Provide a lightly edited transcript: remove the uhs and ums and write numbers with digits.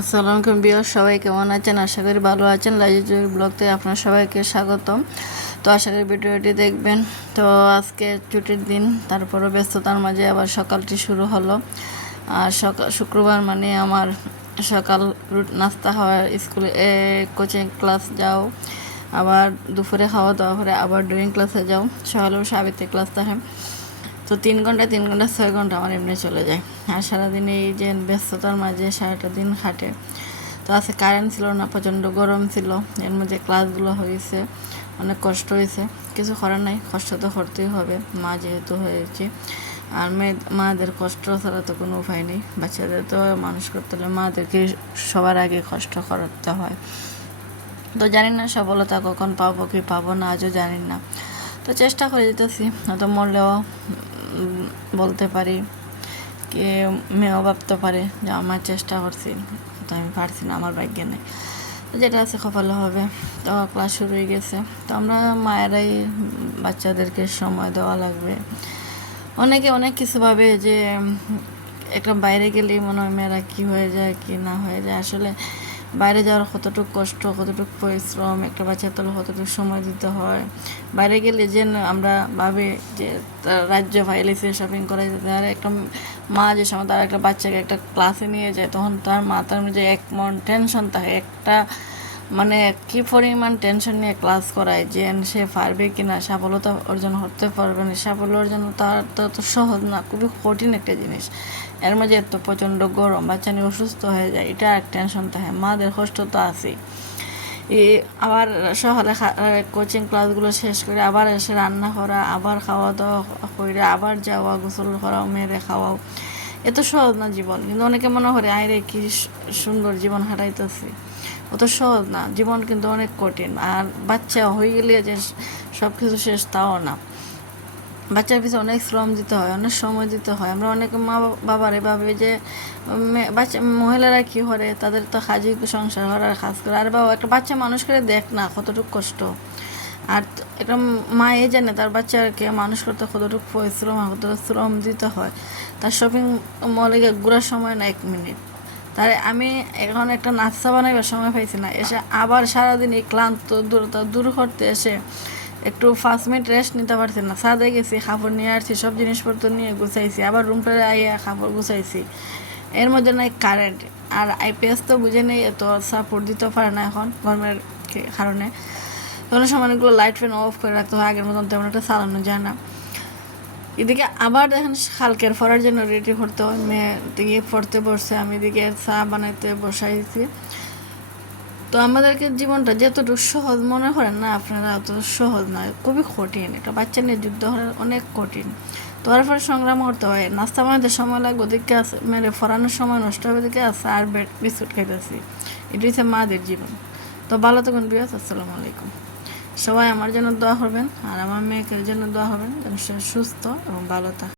আসসালামু আলাইকুম বিয়ার, সবাই কেমন আছেন? আশা করি ভালো আছেন। লাইজুর ব্লগতে আপনার সবাইকে স্বাগতম। তো আশা করি ভিডিওটি দেখবেন। তো আজকে ছুটির দিন, তারপরও ব্যস্ততার মাঝে আবার সকালটি শুরু হলো। আর শুক্রবার মানে আমার সকাল নাস্তা হওয়ার, স্কুলে কোচিং ক্লাস যাও, আবার দুপুরে খাওয়া দাওয়া করে আবার ড্রয়িং ক্লাসে যাও, সকালেও সাবিত্রী ক্লাস থাকে। তো 3 ঘন্টা 6 ঘন্টা আমার এমনি চলে যায়। আর সারাদিন এই যে ব্যস্ততার মাঝে সারাটা দিন হাঁটে। তো আজকে কারেন্ট ছিল না, প্রচণ্ড গরম ছিল, এর মধ্যে ক্লাসগুলো হয়েছে, অনেক কষ্ট হয়েছে। কিছু করার নাই, কষ্ট তো করতেই হবে, মা যেহেতু হয়েছে। আর মাদের কষ্ট ছাড়া তো কোনো উপায় নেই। বাচ্চাদের তো মানুষ করতে হলে মাদেরকে সবার আগে কষ্ট করতে হয়। তো জানি না সফলতা কখন পাবো কি পাবো না, আজও জানি না। তো চেষ্টা করে যেতেছি, হয়তো মরলেও বলতে পারি, কে মেয়েও ভাবতে পারে যে আমার চেষ্টা করছি, তো আমি পারছি না, আমার ভাগ্যে নেই। তো যেটা আছে কপালে হবে। তো ক্লাস শুরু হয়ে গেছে। তো আমরা মায়েরাই বাচ্চাদেরকে সময় দেওয়া লাগবে। অনেকে অনেক কিছু ভাবে যে একটা বাইরে গেলেই মনে হয় মেয়েরা কী হয়ে যায় কি না হয়ে যায়। আসলে বাইরে যাওয়ার কতটুকু কষ্ট, কতটুকু পরিশ্রম, একটা বাচ্চার তলে কতটুকু সময় দিতে হয়। বাইরে গেলে যে আমরা ভাবি যে রাজ্য ফাইলেছে শপিং করা যেতে, আর একটা মা যে সময় তার একটা বাচ্চাকে একটা ক্লাসে নিয়ে যায়, তখন তার মাথার মধ্যে এক মন টেনশন থাকে, একটা মানে কী পরিমাণ টেনশন নিয়ে ক্লাস করায় যে সে পারবে কি না, সফলতা অর্জন করতে পারবে না। সাফল্য অর্জন তার তো সহজ না, খুবই কঠিন একটা জিনিস। এর মাঝে এত প্রচণ্ড গরম, বাচ্চা নিয়ে অসুস্থ হয়ে যায়, এটা এক টেনশন থাকে। মাদের কষ্ট তো আছেই। আবার সকালে কোচিং ক্লাসগুলো শেষ করে আবার এসে রান্না করা, আবার খাওয়া দাওয়া করে আবার যাওয়া, গোসল করাও, মেরে খাওয়াও, এত সহজ না জীবন। কিন্তু অনেকে মনে করে আইরে কি সুন্দর জীবন হারাইতেছি, অত সহজ না জীবন, কিন্তু অনেক কঠিন। আর বাচ্চা হয়ে গেলে যে সব কিছু শেষ তাও না, বাচ্চার পিছনে অনেক শ্রম দিতে হয়, অনেক সময় দিতে হয়। আমরা অনেক মা বাবারে ভাবে যে বাচ্চা মহিলারা কী করে, তাদের তো কাজই সংসার করার কাজ করে। আর বাবা একটা বাচ্চা মানুষ করে দেখ না কতটুকু কষ্ট। আর একটা মা জানে তার বাচ্চাকে মানুষ করতে কতটুকু পরিশ্রম, কতটুকু শ্রম দিতে হয়। তার শপিং মলে গিয়ে ঘোরার সময় না 1 মিনিট। তাই আমি এখন একটা নাস্তা বানাইবার সময় পাইছি না, এসে আবার সারাদিন এই ক্লান্ত দূরতা দূর করতে এসে একটু 5 মিনিট রেস্ট নিতে পারছি না। ছাদে গেছি, কাপড় নিয়ে আসছি, সব জিনিসপত্র নিয়ে গুছাইছি, আবার রুমটা আইয়া কাপড় গুছাইছি। এর মধ্যে নাই কারেন্ট, আর আইপিএস তো বুঝে নেই, এত সাপোর্ট দিতে পারে না এখন গরমের কারণে। তখন সময়গুলো লাইট ফ্যান অফ করে রাখতে হয়, আগের মতন তেমন একটা চালানো যায় না। এদিকে আবার দেখেন কালকের পড়ার জন্য রেডি করতে হয়, মেয়ে দিকে পড়তে বসছে, আমি এদিকে চা বানাইতে বসাইছি। তো আমাদেরকে জীবনটা যতটুকু সহজ মনে করেন না আপনারা, অত সহজ নয়, খুবই কঠিন। একটা বাচ্চা নিয়ে যুদ্ধ করা অনেক কঠিন। তো তার পরে সংগ্রাম করতে হয়। নাস্তা বানাতে সময় লাগবে, ওদিকে আছে মেরে ফরানোর সময় নষ্ট হবে, ওদিকে আছে আর বিস্কুট খাইতেছি। এটা হচ্ছে মাদের জীবন। তো ভালো থাকুন বিয়াস, আসসালামু আলাইকুম। সবাই আমার জন্য দোয়া করবেন, আর আমার মেয়েকে জন্য দোয়া করবেন যেন সে সুস্থ এবং ভালো থাকে।